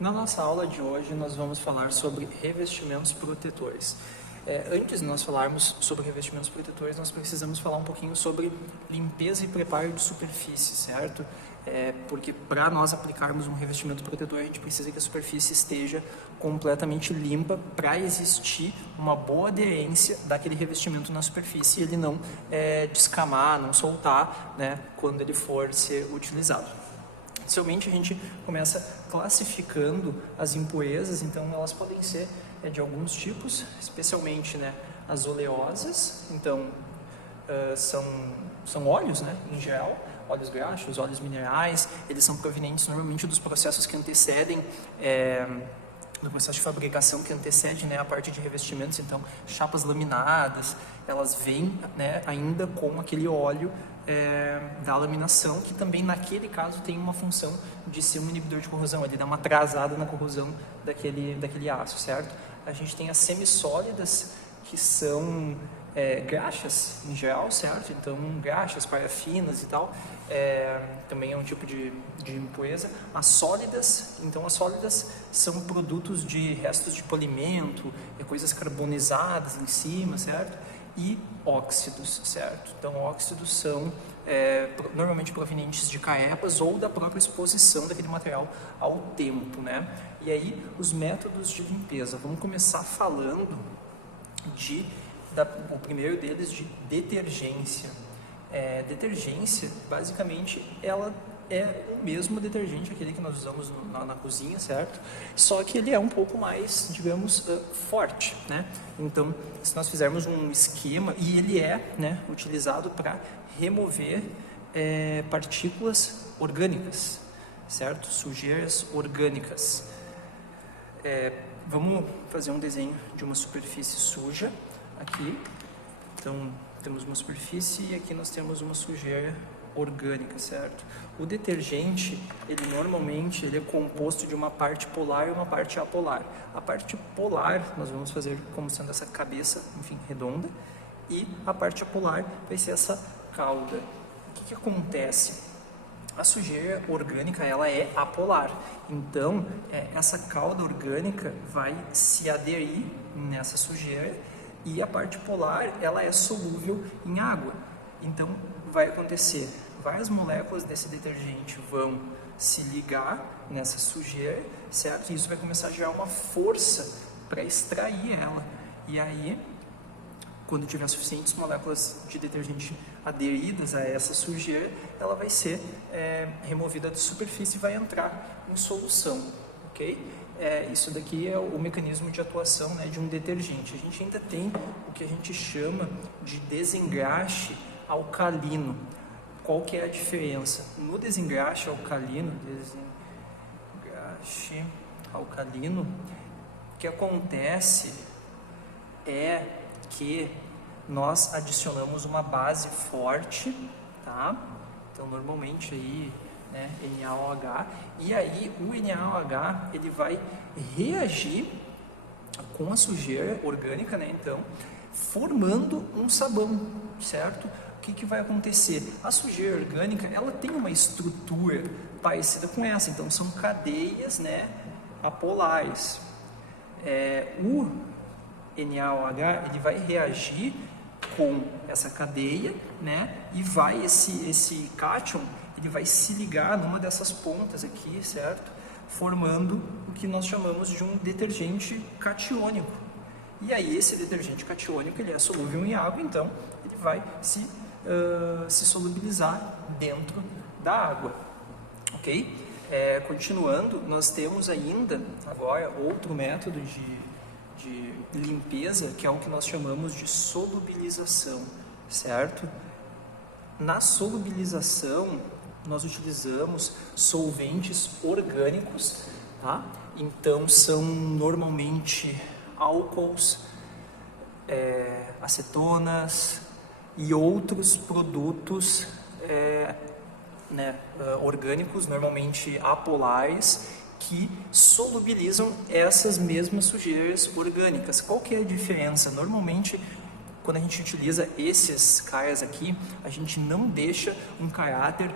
Na nossa aula de hoje, nós vamos falar sobre revestimentos protetores. Antes de nós falarmos sobre revestimentos protetores, nós precisamos falar um pouquinho sobre limpeza e preparo de superfície, certo? Porque para nós aplicarmos um revestimento protetor, a gente precisa que a superfície esteja completamente limpa para existir uma boa aderência daquele revestimento na superfície e ele não descamar, não soltar, né, quando ele for ser utilizado. Inicialmente a gente começa classificando as impurezas, então elas podem ser de alguns tipos, especialmente, né, as oleosas, então são óleos, né, em geral, óleos graxos, óleos minerais, eles são provenientes normalmente dos processos que antecedem, do processo de fabricação que antecede, né, a parte de revestimentos, então chapas laminadas, elas vêm, né, ainda com aquele óleo da laminação, que também naquele caso tem uma função de ser um inibidor de corrosão, ele dá uma atrasada na corrosão daquele aço, certo? A gente tem as semissólidas, que são graxas em geral, certo? Então graxas, parafinas e tal, também é um tipo de impureza. As sólidas, então as sólidas são produtos de restos de polimento, coisas carbonizadas em cima, certo? E óxidos, certo? Então óxidos são normalmente provenientes de caepas ou da própria exposição daquele material ao tempo, né? E aí os métodos de limpeza, vamos começar falando o primeiro deles de detergência. Detergência, basicamente, ela é o mesmo detergente, aquele que nós usamos na cozinha, certo? Só que ele é um pouco mais, digamos, forte, né? Então, se nós fizermos um esquema, e ele é, né, utilizado para remover partículas orgânicas, certo? Sujeiras orgânicas. Vamos fazer um desenho de uma superfície suja aqui. Então, temos uma superfície e aqui nós temos uma sujeira orgânica, certo? O detergente, ele normalmente é composto de uma parte polar e uma parte apolar. A parte polar nós vamos fazer como sendo essa cabeça, enfim, redonda, e a parte apolar vai ser essa cauda. O que acontece? A sujeira orgânica, ela é apolar, então essa cauda orgânica vai se aderir nessa sujeira e a parte polar, ela é solúvel em água. Então vai acontecer, várias moléculas desse detergente vão se ligar nessa sujeira, certo? E isso vai começar a gerar uma força para extrair ela. E aí, quando tiver suficientes moléculas de detergente aderidas a essa sujeira, ela vai ser removida da superfície e vai entrar em solução, ok? Isso daqui é o mecanismo de atuação, né, de um detergente. A gente ainda tem o que a gente chama de desengraxe alcalino. Qual que é a diferença? No desengraxe alcalino, o que acontece é que nós adicionamos uma base forte, tá? Então normalmente aí, né, NaOH, e aí o NaOH ele vai reagir com a sujeira orgânica, né, então, formando um sabão, certo? O que vai acontecer? A sujeira orgânica, ela tem uma estrutura parecida com essa, então são cadeias, né, apolares. O NaOH, ele vai reagir com essa cadeia, né, e vai esse cátion, ele vai se ligar numa dessas pontas aqui, certo? Formando o que nós chamamos de um detergente catiônico. E aí esse detergente catiônico, ele é solúvel em água, então ele vai se solubilizar dentro da água, ok? Continuando, nós temos ainda agora outro método de limpeza, que é o que nós chamamos de solubilização, certo? Na solubilização, nós utilizamos solventes orgânicos, tá? Então são normalmente álcools, acetonas e outros produtos orgânicos, normalmente apolares, que solubilizam essas mesmas sujeiras orgânicas. Qual que é a diferença? Normalmente, quando a gente utiliza esses caras aqui, a gente não deixa um caráter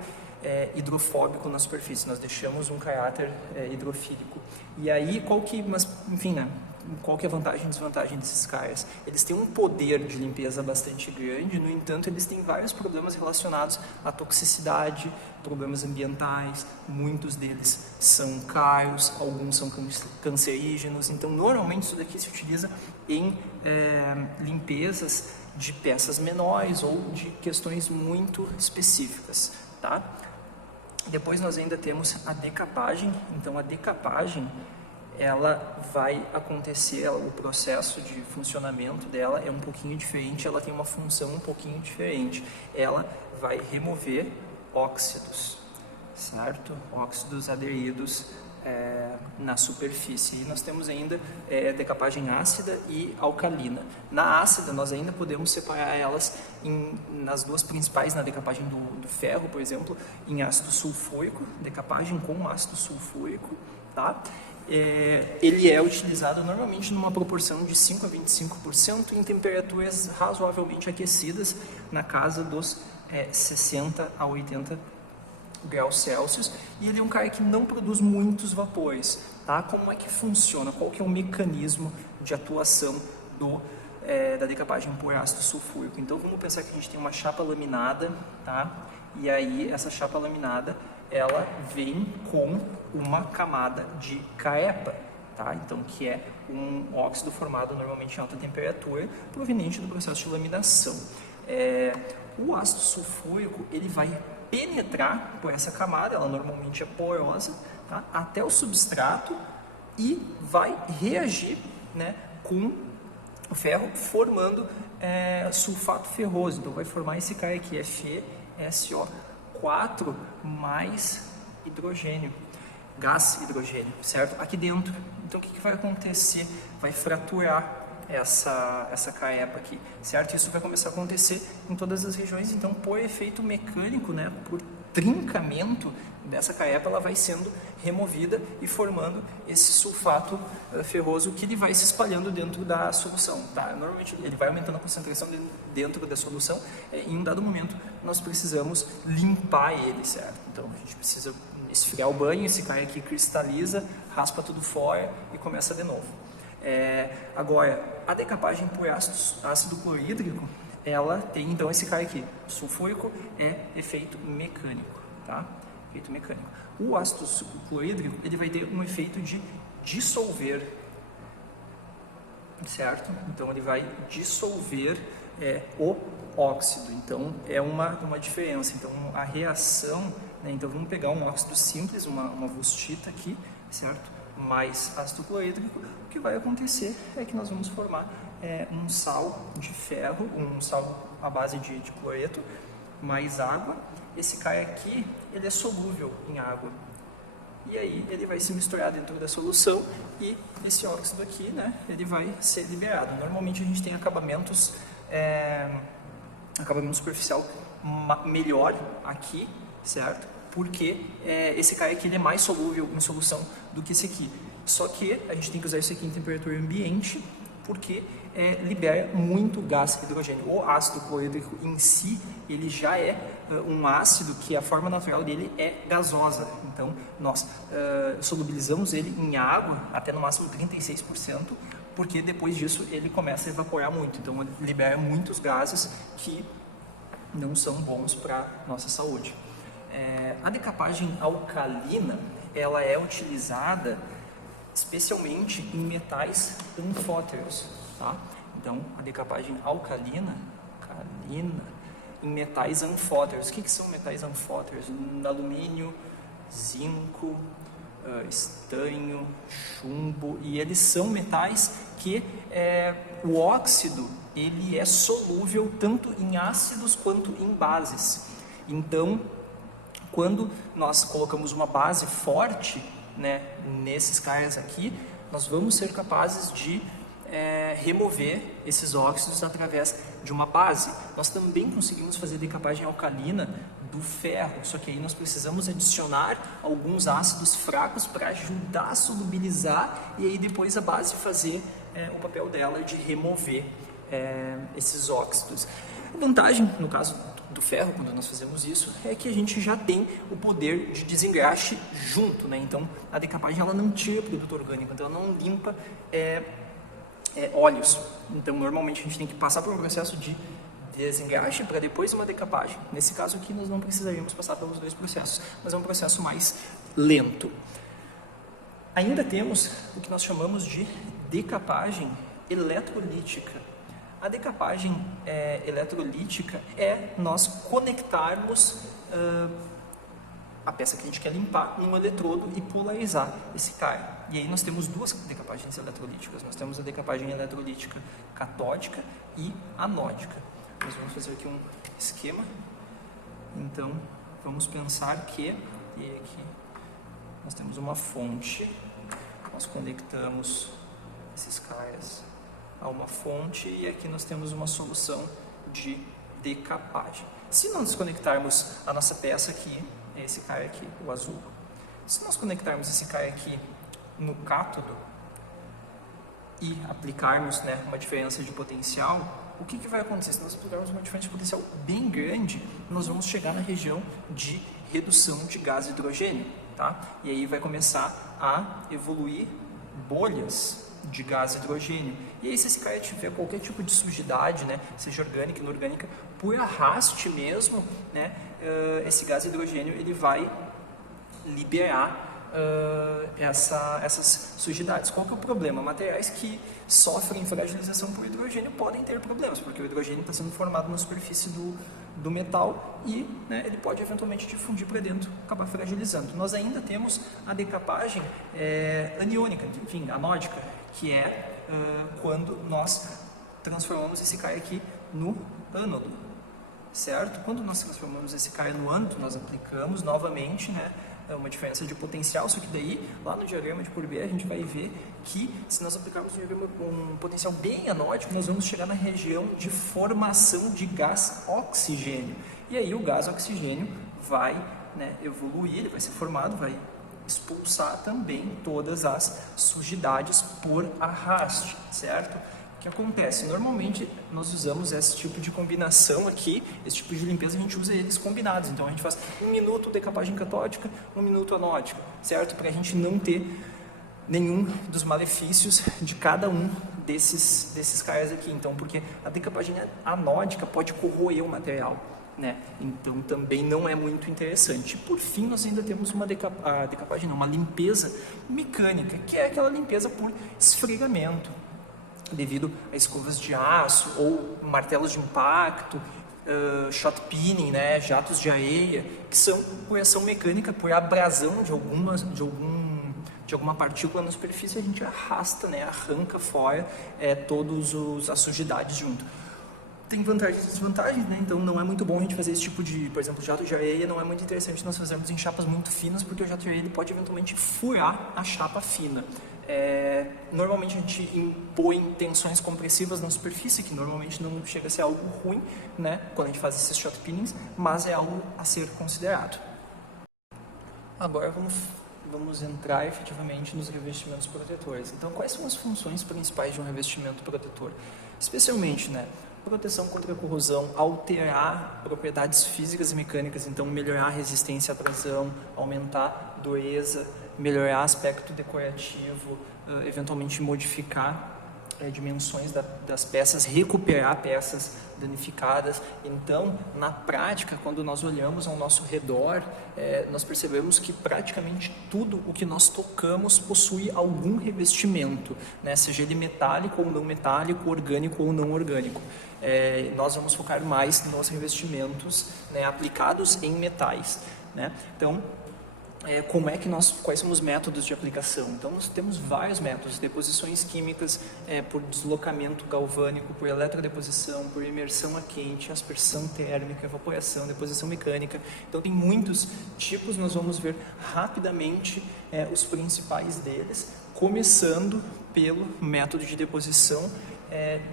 hidrofóbico na superfície, nós deixamos um caráter hidrofílico. E aí, qual que é a vantagem e desvantagem desses caras? Eles têm um poder de limpeza bastante grande, no entanto, eles têm vários problemas relacionados à toxicidade, problemas ambientais, muitos deles são caros, alguns são cancerígenos, então normalmente isso daqui se utiliza em limpezas de peças menores ou de questões muito específicas, tá? Depois nós ainda temos a decapagem. Então a decapagem, ela vai acontecer, o processo de funcionamento dela é um pouquinho diferente, ela tem uma função um pouquinho diferente. Ela vai remover óxidos, certo? Óxidos aderidos na superfície. E nós temos ainda decapagem ácida e alcalina. Na ácida, nós ainda podemos separar elas nas duas principais, na decapagem do ferro, por exemplo, em ácido sulfúrico, decapagem com ácido sulfúrico, tá? Ele é utilizado normalmente numa proporção de 5 a 25% em temperaturas razoavelmente aquecidas, na casa dos 60 a 80 graus Celsius, e ele é um cara que não produz muitos vapores, tá? Como é que funciona? Qual que é o mecanismo de atuação da decapagem por ácido sulfúrico? Então vamos pensar que a gente tem uma chapa laminada, tá? E aí essa chapa laminada, ela vem com uma camada de caepa, tá? Então que é um óxido formado normalmente em alta temperatura, proveniente do processo de laminação. O ácido sulfúrico, ele vai penetrar por essa camada, ela normalmente é porosa, tá? Até o substrato e vai reagir, né, com o ferro, formando sulfato ferroso. Então vai formar esse cara aqui, FeSO4 mais hidrogênio, gás hidrogênio, certo? Aqui dentro. Então o que vai acontecer? Vai fraturar essa caepa aqui, certo? Isso vai começar a acontecer em todas as regiões. Então, por efeito mecânico, né, por trincamento dessa caepa, ela vai sendo removida e formando esse sulfato ferroso, que ele vai se espalhando dentro da solução, tá? Normalmente ele vai aumentando a concentração dentro da solução, e em um dado momento nós precisamos limpar ele, certo? Então a gente precisa esfriar o banho, esse cara aqui cristaliza, raspa tudo fora e começa de novo. Agora, a decapagem por ácido clorídrico, ela tem então esse cara aqui, sulfúrico, é efeito mecânico, tá? Efeito mecânico. O ácido clorídrico, ele vai ter um efeito de dissolver, certo? Então ele vai dissolver o óxido, então é uma diferença. Então a reação, né? Então vamos pegar um óxido simples, uma wustita aqui, certo? Mais ácido clorídrico, o que vai acontecer é que nós vamos formar um sal de ferro, um sal à base de cloreto, mais água. Esse cara aqui, ele é solúvel em água, e aí ele vai se misturar dentro da solução e esse óxido aqui, né, ele vai ser liberado. Normalmente a gente tem acabamento superficial melhor aqui, certo? Porque esse cara aqui, ele é mais solúvel em solução do que esse aqui. Só que a gente tem que usar isso aqui em temperatura ambiente, porque libera muito gás hidrogênio. O ácido clorídrico em si, ele já é um ácido que a forma natural dele é gasosa. Então nós solubilizamos ele em água até no máximo 36%, porque depois disso ele começa a evaporar muito. Então ele libera muitos gases que não são bons para a nossa saúde. A decapagem alcalina, ela é utilizada especialmente em metais anfóteros, tá? Então, a decapagem alcalina em metais anfóteros. O que são metais anfóteros? Alumínio, zinco, estanho, chumbo, e eles são metais que o óxido, ele é solúvel tanto em ácidos quanto em bases. Então, quando nós colocamos uma base forte, né, nesses caras aqui, nós vamos ser capazes de remover esses óxidos através de uma base. Nós também conseguimos fazer decapagem alcalina do ferro, só que aí nós precisamos adicionar alguns ácidos fracos para ajudar a solubilizar e aí depois a base fazer o papel dela de remover esses óxidos. A vantagem, no caso do ferro, quando nós fazemos isso, é que a gente já tem o poder de desengraxe junto, né? Então, a decapagem ela não tira produto orgânico, então ela não limpa óleos. Então, normalmente a gente tem que passar por um processo de desengraxe para depois uma decapagem. Nesse caso aqui, nós não precisaríamos passar pelos dois processos, mas é um processo mais lento. Ainda temos o que nós chamamos de decapagem eletrolítica. A decapagem eletrolítica é nós conectarmos a peça que a gente quer limpar num eletrodo e polarizar esse cara. E aí nós temos duas decapagens eletrolíticas. Nós temos a decapagem eletrolítica catódica e anódica. Nós vamos fazer aqui um esquema. Então, vamos pensar que aqui nós temos uma fonte. Nós conectamos esses caras a uma fonte e aqui nós temos uma solução de decapagem. Se nós desconectarmos a nossa peça aqui, esse cara aqui, o azul, se nós conectarmos esse cara aqui no cátodo e aplicarmos, né, uma diferença de potencial, o que vai acontecer? Se nós aplicarmos uma diferença de potencial bem grande, nós vamos chegar na região de redução de gás hidrogênio, tá? E aí vai começar a evoluir bolhas de gás hidrogênio. E aí, se esse cara tiver qualquer tipo de sujidade, né, seja orgânica, inorgânica, por arraste mesmo, né, esse gás hidrogênio ele vai liberar essas sujidades. Qual que é o problema? Materiais que sofrem fragilização por hidrogênio podem ter problemas, porque o hidrogênio está sendo formado na superfície do metal e, né, ele pode eventualmente difundir para dentro, acabar fragilizando. Nós ainda temos a decapagem aniônica, enfim, anódica, que é quando nós transformamos esse cara aqui no ânodo, certo? Quando nós transformamos esse cara no ânodo, nós aplicamos novamente, né, uma diferença de potencial, só que daí, lá no diagrama de Pourbier, a gente vai ver que se nós aplicarmos um potencial bem anódico, nós vamos chegar na região de formação de gás oxigênio. E aí o gás oxigênio vai, né, evoluir, ele vai ser formado, vai expulsar também todas as sujidades por arraste, certo? O que acontece? Normalmente nós usamos esse tipo de combinação aqui, esse tipo de limpeza, a gente usa eles combinados. Então a gente faz 1 minuto decapagem catódica, 1 minuto anódica, certo? Para a gente não ter nenhum dos malefícios de cada um desses caras aqui. Então, porque a decapagem anódica pode corroer o material, né? Então também não é muito interessante. Por fim, nós ainda temos uma uma limpeza mecânica, que é aquela limpeza por esfregamento, devido a escovas de aço ou martelos de impacto, shot pinning, né, jatos de areia, que são por ação mecânica, por abrasão de alguma partícula na superfície, a gente arrasta, né, arranca fora todas as sujidades junto. Tem vantagens e desvantagens, né? Então não é muito bom a gente fazer esse tipo de, por exemplo, jato de areia, não é muito interessante nós fazermos em chapas muito finas, porque o jato de areia ele pode eventualmente furar a chapa fina. Normalmente a gente impõe tensões compressivas na superfície, que normalmente não chega a ser algo ruim, né, quando a gente faz esses shot pinnings, mas é algo a ser considerado. Agora vamos entrar efetivamente nos revestimentos protetores. Então, quais são as funções principais de um revestimento protetor? Especialmente, né, proteção contra a corrosão, alterar propriedades físicas e mecânicas, então melhorar a resistência à abrasão, aumentar a dureza, melhorar aspecto decorativo, eventualmente modificar dimensões das peças, recuperar peças danificadas. Então, na prática, quando nós olhamos ao nosso redor, nós percebemos que praticamente tudo o que nós tocamos possui algum revestimento, né? Seja ele metálico ou não metálico, orgânico ou não orgânico. Nós vamos focar mais nos revestimentos, né, aplicados em metais, né? Então, quais são os métodos de aplicação? Então, nós temos vários métodos: deposições químicas, por deslocamento galvânico, por eletrodeposição, por imersão a quente, aspersão térmica, evaporação, deposição mecânica. Então, tem muitos tipos, nós vamos ver rapidamente os principais deles, começando pelo método de deposição,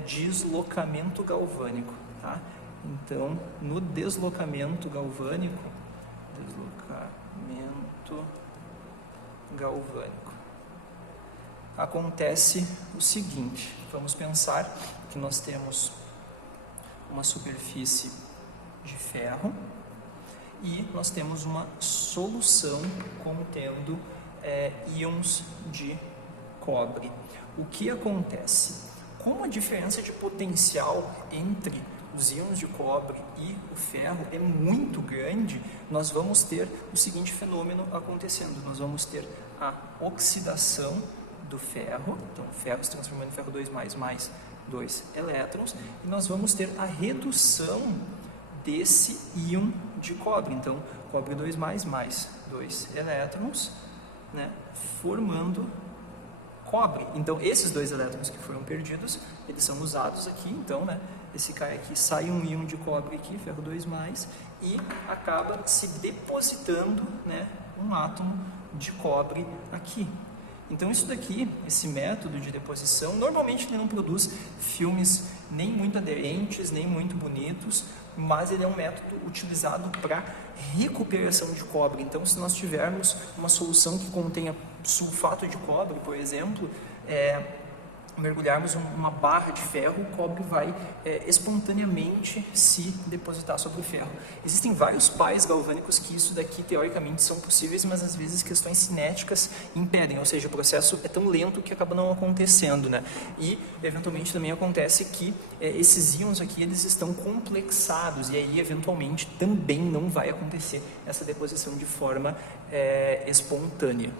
deslocamento galvânico, tá? Então, no deslocamento galvânico, acontece o seguinte: vamos pensar que nós temos uma superfície de ferro e nós temos uma solução contendo íons de cobre. O que acontece? Como a diferença de potencial entre os íons de cobre e o ferro é muito grande, nós vamos ter o seguinte fenômeno acontecendo. Nós vamos ter a oxidação do ferro, então o ferro se transformando em ferro 2+, mais 2 elétrons, e nós vamos ter a redução desse íon de cobre. Então, cobre 2+, mais 2 elétrons, né, formando cobre. Então, esses 2 elétrons que foram perdidos, eles são usados aqui. Então, né, esse cara aqui, sai um íon de cobre aqui, ferro 2+, e acaba se depositando, né, um átomo de cobre aqui. Então, isso daqui, esse método de deposição, normalmente ele não produz filmes nem muito aderentes, nem muito bonitos, mas ele é um método utilizado para recuperação de cobre. Então, se nós tivermos uma solução que contenha sulfato de cobre, por exemplo, mergulharmos uma barra de ferro, o cobre vai espontaneamente se depositar sobre o ferro. Existem vários pais galvânicos que isso daqui teoricamente são possíveis, mas às vezes questões cinéticas impedem, ou seja, o processo é tão lento que acaba não acontecendo, né? E eventualmente também acontece que esses íons aqui eles estão complexados e aí eventualmente também não vai acontecer essa deposição de forma espontânea.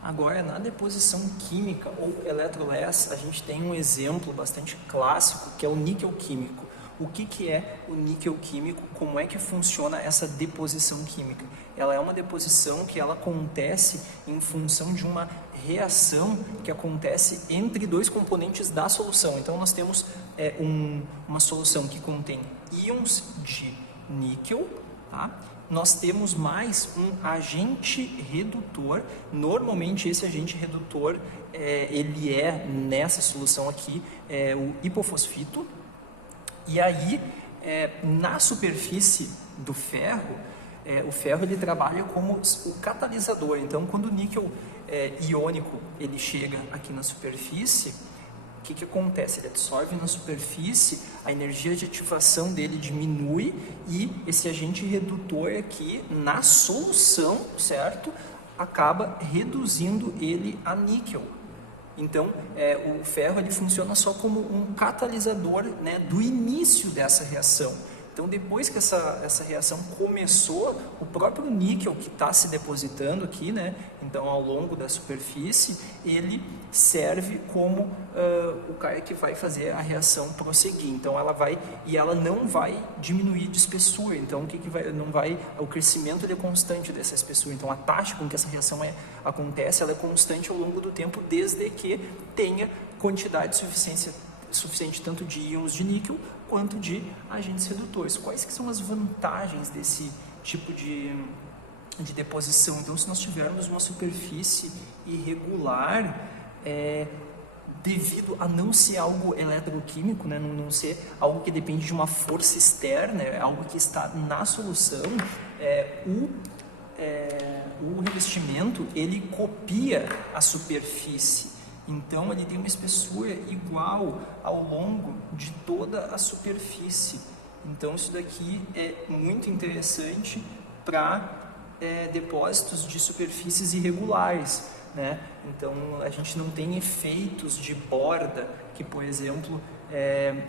Agora, na deposição química ou eletroless, a gente tem um exemplo bastante clássico, que é o níquel químico. O que é o níquel químico? Como é que funciona essa deposição química? Ela é uma deposição que ela acontece em função de uma reação que acontece entre 2 componentes da solução. Então, nós temos uma solução que contém íons de níquel, tá? Nós temos mais um agente redutor. Normalmente esse agente redutor ele nessa solução aqui o hipofosfito. E aí na superfície do ferro, o ferro ele trabalha como o catalisador. Então quando o níquel iônico ele chega aqui na superfície, o que acontece? Ele absorve na superfície, a energia de ativação dele diminui e esse agente redutor aqui na solução, certo? Acaba reduzindo ele a níquel. Então, o ferro ele funciona só como um catalisador, né, do início dessa reação. Então, depois que essa reação começou, o próprio níquel que está se depositando aqui, né, então ao longo da superfície, ele serve como o cara que vai fazer a reação prosseguir. Então, ela não vai diminuir de espessura. Então, o crescimento ele é constante dessa espessura. Então, a taxa com que essa reação acontece, ela é constante ao longo do tempo, desde que tenha quantidade suficiente tanto de íons de níquel quanto de agentes redutores. Quais que são as vantagens desse tipo de deposição? Então, se nós tivermos uma superfície irregular, devido a não ser algo eletroquímico, né, não ser algo que depende de uma força externa, algo que está na solução, o revestimento ele copia a superfície. Então, ele tem uma espessura igual ao longo de toda a superfície. Então, isso daqui é muito interessante para depósitos de superfícies irregulares, né? Então, a gente não tem efeitos de borda, que, por exemplo,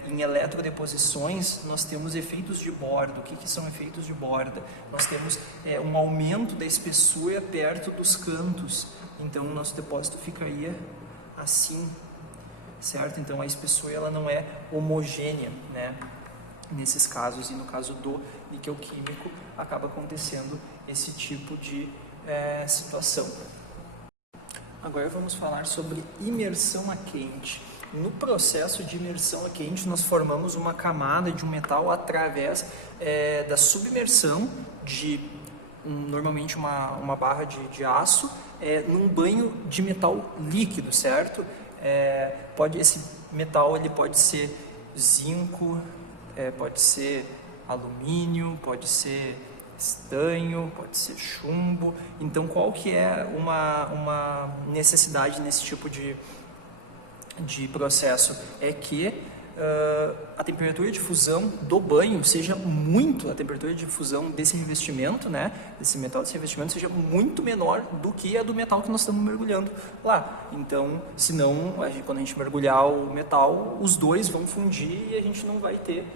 em eletrodeposições, nós temos efeitos de borda. O que são efeitos de borda? Nós temos um aumento da espessura perto dos cantos. Então, o nosso depósito ficaria assim, certo? Então a espessura ela não é homogênea, né? Nesses casos, e no caso do níquel químico acaba acontecendo esse tipo de situação. Agora vamos falar sobre imersão a quente. No processo de imersão a quente, nós formamos uma camada de um metal através da submersão de normalmente uma barra de aço num banho de metal líquido, certo? Esse metal ele pode ser zinco, pode ser alumínio, pode ser estanho, pode ser chumbo. Então, qual que é uma necessidade nesse tipo de processo? É que a temperatura de fusão do banho seja muito, a temperatura de fusão desse revestimento, né, desse metal desse revestimento seja muito menor do que a do metal que nós estamos mergulhando lá. Então, senão, quando a gente mergulhar o metal, os dois vão fundir e a gente não vai ter,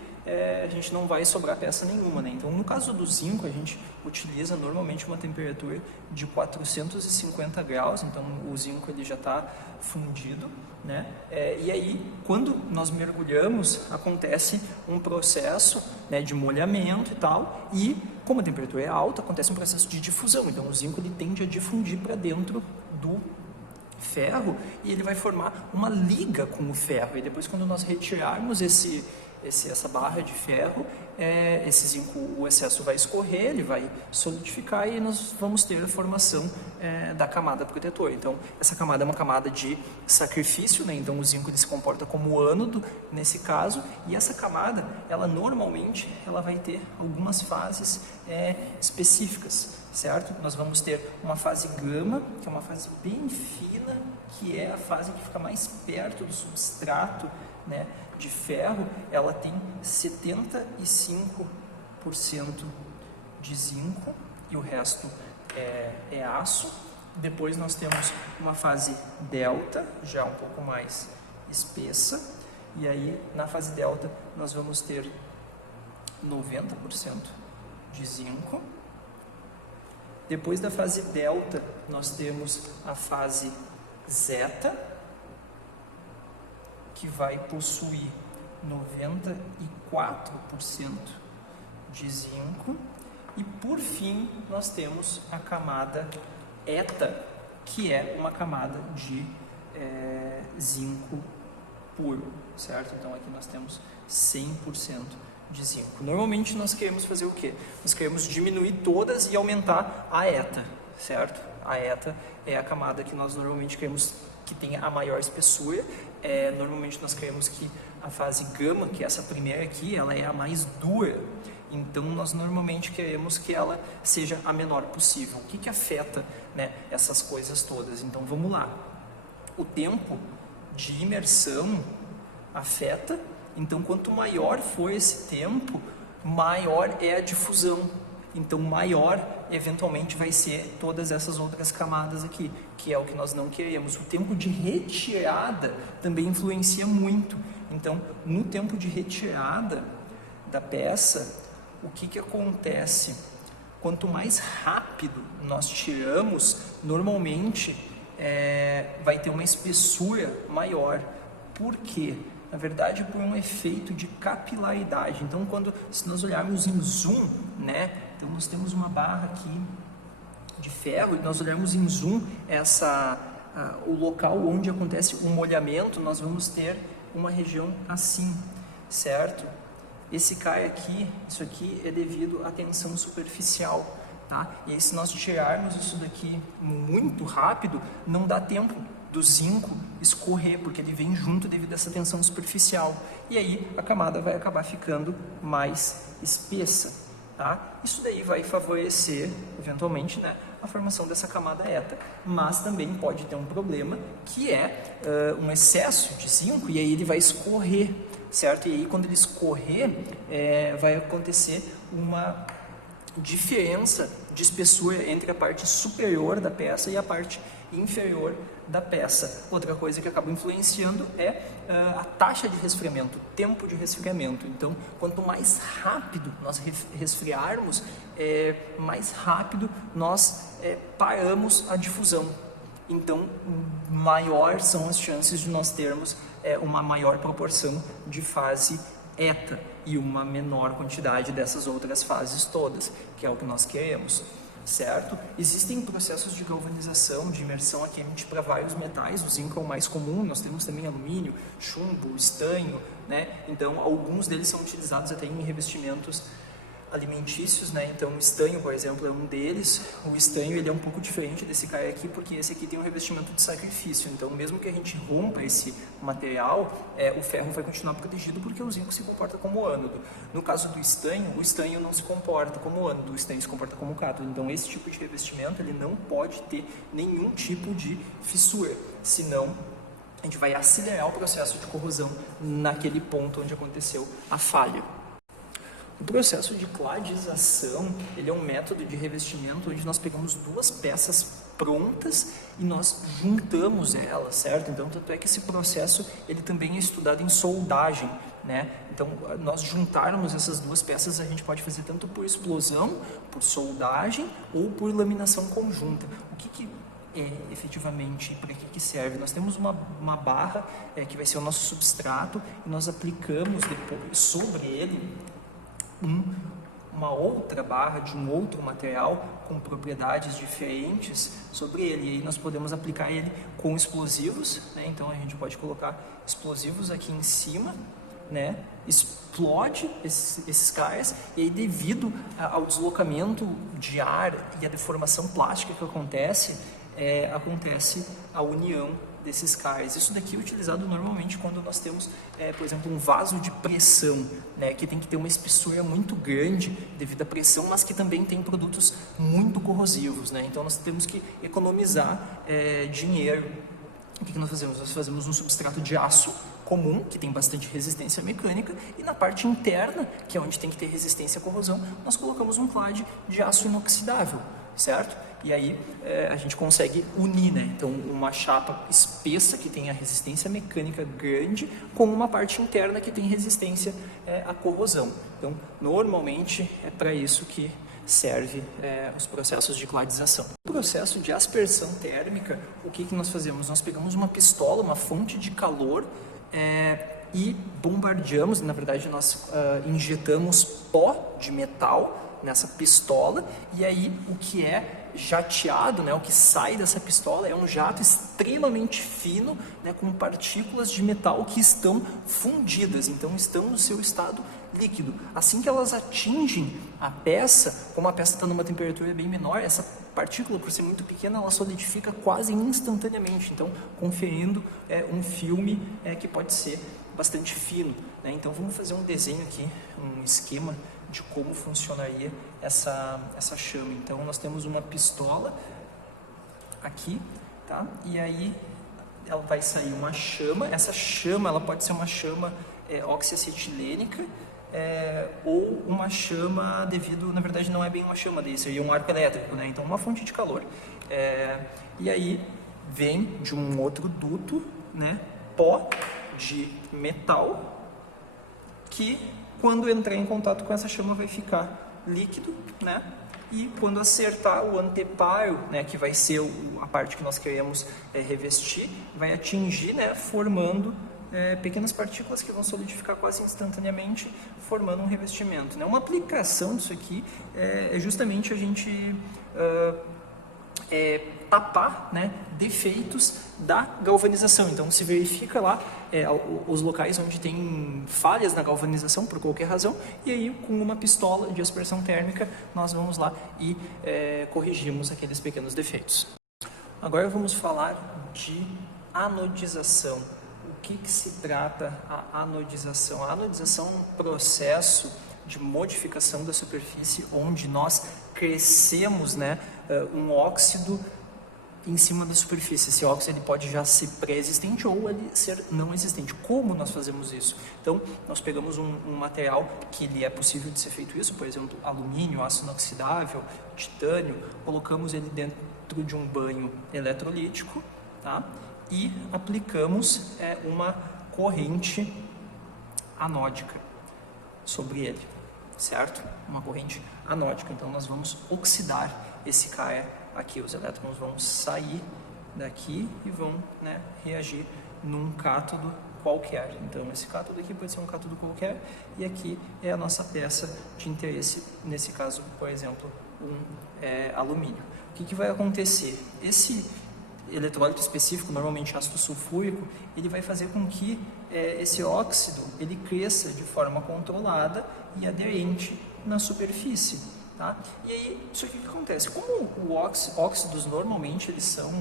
a gente não vai sobrar peça nenhuma, né? Então, no caso do zinco, a gente utiliza normalmente uma temperatura de 450 graus, então o zinco ele já está fundido, né? E aí, quando nós mergulhamos, acontece um processo, né, de molhamento e tal, e como a temperatura é alta, acontece um processo de difusão, então o zinco ele tende a difundir para dentro do ferro e ele vai formar uma liga com o ferro, e depois quando nós retirarmos essa barra de ferro, esse zinco, o excesso vai escorrer, ele vai solidificar e nós vamos ter a formação da camada protetora. Então, essa camada é uma camada de sacrifício, né? Então o zinco ele se comporta como ânodo nesse caso, e essa camada, ela normalmente ela vai ter algumas fases específicas, certo? Nós vamos ter uma fase gama, que é uma fase bem fina, que é a fase que fica mais perto do substrato, né, de ferro. Ela tem 75% de zinco e o resto é aço. Depois nós temos uma fase delta, já um pouco mais espessa, e aí na fase delta nós vamos ter 90% de zinco. Depois da fase delta nós temos a fase zeta, que vai possuir 94% de zinco, e por fim nós temos a camada eta, que é uma camada de zinco puro, certo? Então aqui nós temos 100% de zinco. Normalmente nós queremos fazer o quê? Nós queremos diminuir todas e aumentar a eta, certo? A eta é a camada que nós normalmente queremos que tenha a maior espessura. Normalmente nós queremos que a fase gama, que é essa primeira aqui, ela é a mais dura. Então nós normalmente queremos que ela seja a menor possível. O que afeta, né, essas coisas todas? Então vamos lá. O tempo de imersão afeta. Então quanto maior for esse tempo, maior é a difusão. Então maior eventualmente vai ser todas essas outras camadas aqui, que é o que nós não queremos. O tempo de retirada também influencia muito. Então, no tempo de retirada da peça, o que acontece? Quanto mais rápido nós tiramos, normalmente vai ter uma espessura maior. Por quê? Na verdade, por um efeito de capilaridade. Então, se nós olharmos em zoom, né? Então, nós temos uma barra aqui de ferro, e nós olharmos em zoom o local onde acontece o molhamento, nós vamos ter uma região assim, certo? Esse cara aqui, isso aqui é devido à tensão superficial, tá? E aí, se nós tirarmos isso daqui muito rápido, não dá tempo do zinco escorrer, porque ele vem junto devido a essa tensão superficial. E aí a camada vai acabar ficando mais espessa. Tá? Isso daí vai favorecer, eventualmente, né, a formação dessa camada eta, mas também pode ter um problema, que é um excesso de zinco, e aí ele vai escorrer, certo? E aí quando ele escorrer, vai acontecer uma diferença de espessura entre a parte superior da peça e a parte inferior da peça. Outra coisa que acaba influenciando é a taxa de resfriamento, o tempo de resfriamento. Então, quanto mais rápido nós resfriarmos, mais rápido nós paramos a difusão. Então, maior são as chances de nós termos uma maior proporção de fase eta e uma menor quantidade dessas outras fases todas, que é o que nós queremos. Certo? Existem processos de galvanização, de imersão a quente para vários metais. O zinco é o mais comum, nós temos também alumínio, chumbo, estanho, né? Então, alguns deles são utilizados até em revestimentos alimentícios, né? Então, o estanho, por exemplo, é um deles. O estanho, ele é um pouco diferente desse cara aqui, porque esse aqui tem um revestimento de sacrifício. Então, mesmo que a gente rompa esse material, o ferro vai continuar protegido, porque o zinco se comporta como ânodo. No caso do estanho, o estanho não se comporta como ânodo, o estanho se comporta como cátodo. Então, esse tipo de revestimento, ele não pode ter nenhum tipo de fissura, senão a gente vai acelerar o processo de corrosão naquele ponto onde aconteceu a falha. O processo de cladização, ele é um método de revestimento onde nós pegamos duas peças prontas e nós juntamos elas, certo? Então, tanto é que esse processo, ele também é estudado em soldagem, né? Então, nós juntarmos essas duas peças, a gente pode fazer tanto por explosão, por soldagem ou por laminação conjunta. O que efetivamente, para que serve? Nós temos uma barra que vai ser o nosso substrato e nós aplicamos depois sobre ele uma outra barra de um outro material com propriedades diferentes sobre ele, e aí nós podemos aplicar ele com explosivos, né? Então a gente pode colocar explosivos aqui em cima, né? Explode esses caras, e aí devido ao deslocamento de ar e a deformação plástica que acontece a união desses cais. Isso daqui é utilizado normalmente quando nós temos, por exemplo, um vaso de pressão, né, que tem que ter uma espessura muito grande devido à pressão, mas que também tem produtos muito corrosivos, né? Então nós temos que economizar dinheiro. O que nós fazemos? Nós fazemos um substrato de aço comum, que tem bastante resistência mecânica, e na parte interna, que é onde tem que ter resistência à corrosão, nós colocamos um clad de aço inoxidável, certo? E aí a gente consegue unir, né? Então, uma chapa espessa que tem a resistência mecânica grande com uma parte interna que tem resistência à corrosão. Então, normalmente é para isso que serve os processos de cladização. No processo de aspersão térmica, o que nós fazemos? Nós pegamos uma pistola, uma fonte de calor, e bombardeamos, na verdade nós injetamos pó de metal nessa pistola, e aí o que é jateado, né, o que sai dessa pistola é um jato extremamente fino, né, com partículas de metal que estão fundidas, então estão no seu estado líquido. Assim que elas atingem a peça, como a peça está numa temperatura bem menor, essa partícula, por ser muito pequena, ela solidifica quase instantaneamente, então conferindo um filme que pode ser bastante fino, né? Então vamos fazer um desenho aqui, um esquema de como funcionaria essa chama. Então nós temos uma pistola aqui, tá? E aí ela vai sair uma chama. Essa chama, ela pode ser uma chama oxiacetilênica, ou uma chama devido, na verdade não é bem uma chama, daí seria um arco elétrico, né? Então uma fonte de calor. E aí vem de um outro duto, né, pó de metal que, quando entrar em contato com essa chama, vai ficar líquido, né? E quando acertar o anteparo, né, que vai ser a parte que nós queremos revestir, vai atingir, né, formando pequenas partículas que vão solidificar quase instantaneamente, formando um revestimento, né? Uma aplicação disso aqui é justamente a gente tapar, né, defeitos da galvanização. Então se verifica lá os locais onde tem falhas na galvanização por qualquer razão, e aí com uma pistola de aspersão térmica nós vamos lá e corrigimos aqueles pequenos defeitos. Agora vamos falar de anodização. O que se trata a anodização? A anodização é um processo de modificação da superfície onde nós crescemos, né, um óxido em cima da superfície. Esse óxido ele pode já ser pré-existente ou ele ser não existente. Como nós fazemos isso? Então, nós pegamos um material que ele é possível de ser feito isso, por exemplo, alumínio, aço inoxidável, titânio, colocamos ele dentro de um banho eletrolítico, tá? E aplicamos uma corrente anódica sobre ele, certo? Uma corrente anódica. Então, nós vamos oxidar esse cara aqui. Os elétrons vão sair daqui e vão, né, reagir num cátodo qualquer. Então, esse cátodo aqui pode ser um cátodo qualquer, e aqui é a nossa peça de interesse, nesse caso, por exemplo, alumínio. O que vai acontecer? Esse eletrólito específico, normalmente ácido sulfúrico, ele vai fazer com que esse óxido ele cresça de forma controlada e aderente na superfície, tá? E aí, isso aqui que acontece? Como óxidos normalmente eles são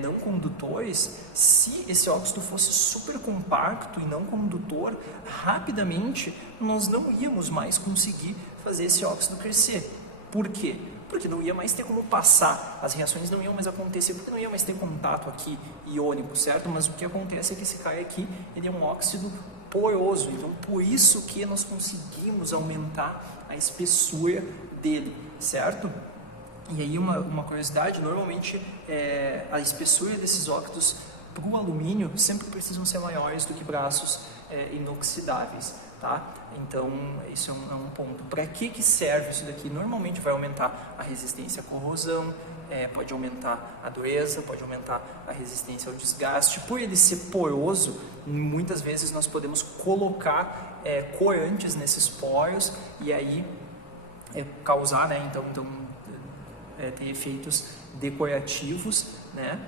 não condutores, se esse óxido fosse super compacto e não condutor, rapidamente nós não íamos mais conseguir fazer esse óxido crescer. Por quê? porque não ia mais ter como passar, as reações não iam mais acontecer, porque não ia mais ter contato aqui iônico, certo? Mas o que acontece é que esse cara aqui, ele é um óxido poroso, então por isso que nós conseguimos aumentar a espessura dele, certo? E aí uma curiosidade, normalmente a espessura desses óxidos para o alumínio sempre precisam ser maiores do que braços inoxidáveis, tá? Então isso é um ponto. Para que serve isso daqui? Normalmente vai aumentar a resistência à corrosão, pode aumentar a dureza, pode aumentar a resistência ao desgaste. Por ele ser poroso, muitas vezes nós podemos colocar corantes nesses poros e aí causar, né? Então tem efeitos decorativos, né?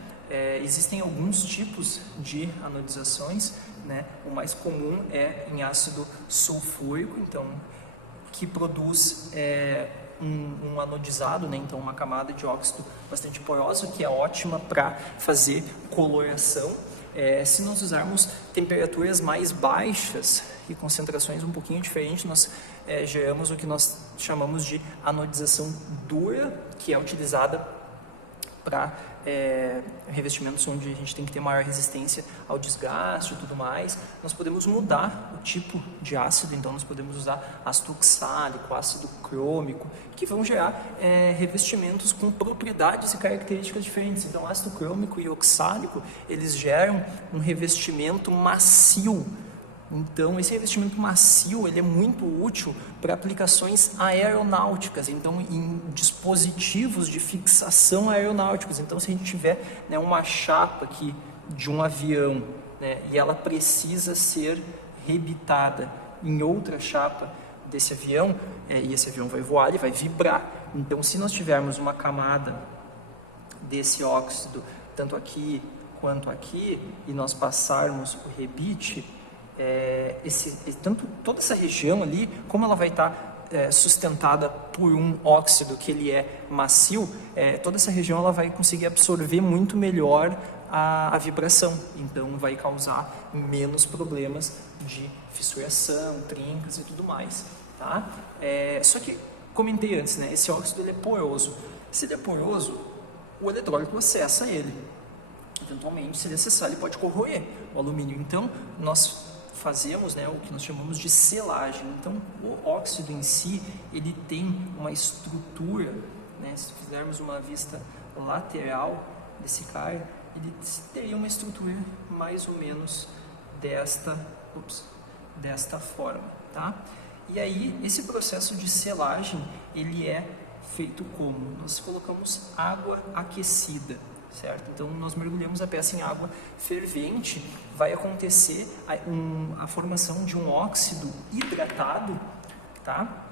Existem alguns tipos de anodizações, né? O mais comum é em ácido sulfúrico, então que produz um anodizado, né? Então uma camada de óxido bastante porosa, que é ótima para fazer coloração. Se nós usarmos temperaturas mais baixas e concentrações um pouquinho diferentes, nós geramos o que nós chamamos de anodização dura, que é utilizada para revestimentos onde a gente tem que ter maior resistência ao desgaste e tudo mais. Nós podemos mudar o tipo de ácido, então nós podemos usar ácido oxálico, ácido crômico, que vão gerar revestimentos com propriedades e características diferentes. Então ácido crômico e oxálico, eles geram um revestimento macio. Então, esse revestimento macio, ele é muito útil para aplicações aeronáuticas, então em dispositivos de fixação aeronáuticos. Então, se a gente tiver, né, uma chapa aqui de um avião, né, e ela precisa ser rebitada em outra chapa desse avião, e esse avião vai voar, ele vai vibrar. Então, se nós tivermos uma camada desse óxido, tanto aqui quanto aqui, e nós passarmos o rebite, toda essa região ali, como ela vai estar sustentada por um óxido que ele é macio, toda essa região ela vai conseguir absorver muito melhor a vibração, então vai causar menos problemas de fissuração, trincas e tudo mais, tá? Só que, comentei antes, né, esse óxido ele é poroso. Se ele é poroso, o eletrólito acessa ele. Eventualmente, se ele acessar, ele pode corroer o alumínio. Então, nós fazemos, né, o que nós chamamos de selagem. Então, o óxido em si, ele tem uma estrutura, né, se fizermos uma vista lateral desse cara, ele teria uma estrutura mais ou menos desta forma, tá? E aí, esse processo de selagem, ele é feito como? Nós colocamos água aquecida, certo? Então, nós mergulhamos a peça em água fervente, vai acontecer a formação de um óxido hidratado, tá?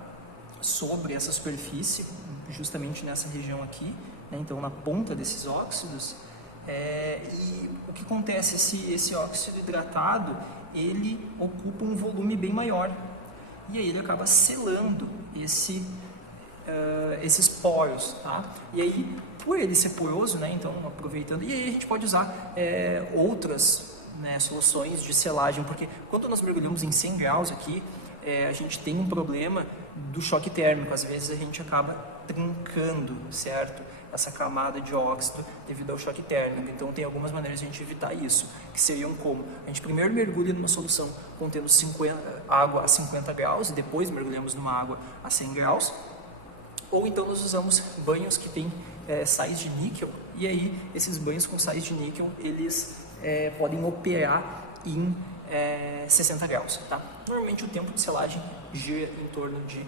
Sobre essa superfície, justamente nessa região aqui, né? Então, na ponta desses óxidos. E o que acontece? Esse óxido hidratado, ele ocupa um volume bem maior, e aí ele acaba selando esses poros, tá? E aí, por ele ser poroso, né, então aproveitando, e aí a gente pode usar outras, né, soluções de selagem, porque quando nós mergulhamos em 100 graus aqui, a gente tem um problema do choque térmico, às vezes a gente acaba trincando, certo? Essa camada de óxido devido ao choque térmico. Então tem algumas maneiras de a gente evitar isso, que seriam como? A gente primeiro mergulha numa solução contendo água a 50 graus e depois mergulhamos numa água a 100 graus, ou então nós usamos banhos que têm sais de níquel, e aí esses banhos com sais de níquel, eles podem operar em 60 graus, tá? Normalmente o tempo de selagem gira em torno de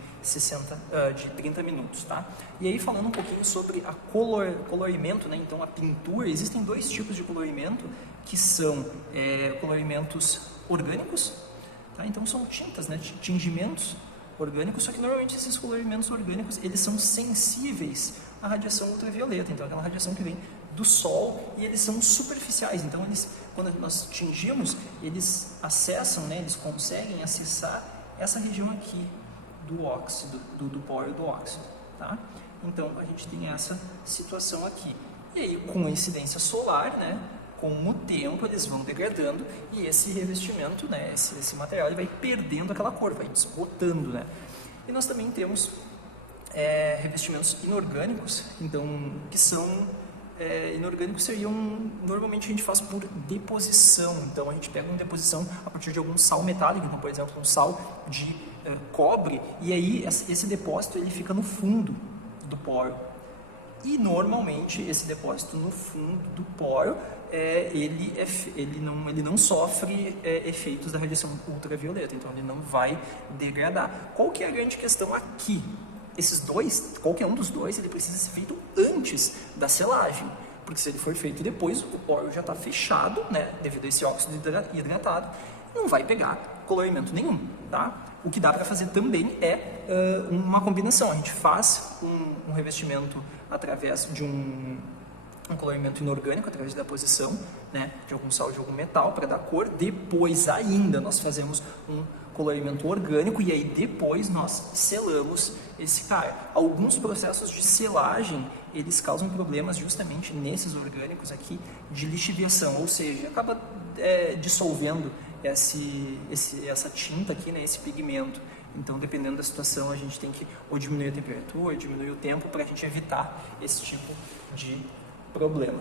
30 minutos, tá? E aí falando um pouquinho sobre a colorimento, né? Então a pintura, existem dois tipos de colorimento, que são colorimentos orgânicos, tá? Então são tintas, né? Tingimentos orgânicos, só que normalmente esses colorimentos orgânicos, eles são sensíveis à radiação ultravioleta, então aquela radiação que vem do sol, e eles são superficiais, então eles, quando nós tingimos, eles acessam, né, eles conseguem acessar essa região aqui do óxido, do poro do óxido, tá? Então a gente tem essa situação aqui, e aí com a incidência solar, né, com o tempo eles vão degradando, e esse revestimento, né, esse material, ele vai perdendo aquela cor, vai desbotando, né? E nós também temos revestimentos inorgânicos, então, que são inorgânicos seriam, normalmente a gente faz por deposição, então a gente pega uma deposição a partir de algum sal metálico, então por exemplo um sal de cobre, e aí esse depósito ele fica no fundo do poro, e normalmente esse depósito no fundo do poro ele não sofre efeitos da radiação ultravioleta, então ele não vai degradar. Qual que é a grande questão aqui? Esses dois, qualquer um dos dois, ele precisa ser feito antes da selagem, porque se ele for feito depois, o poro já está fechado, né, devido a esse óxido hidratado, não vai pegar colorimento nenhum, tá? O que dá para fazer também é uma combinação, a gente faz um revestimento através de um colorimento inorgânico, através da deposição, né, de algum sal, de algum metal, para dar cor, depois ainda nós fazemos um colorimento orgânico e aí depois nós selamos esse cara. Alguns processos de selagem, eles causam problemas justamente nesses orgânicos aqui de lixiviação, ou seja, acaba dissolvendo essa tinta aqui, né, esse pigmento. Então, dependendo da situação, a gente tem que ou diminuir a temperatura, ou diminuir o tempo para a gente evitar esse tipo de problema.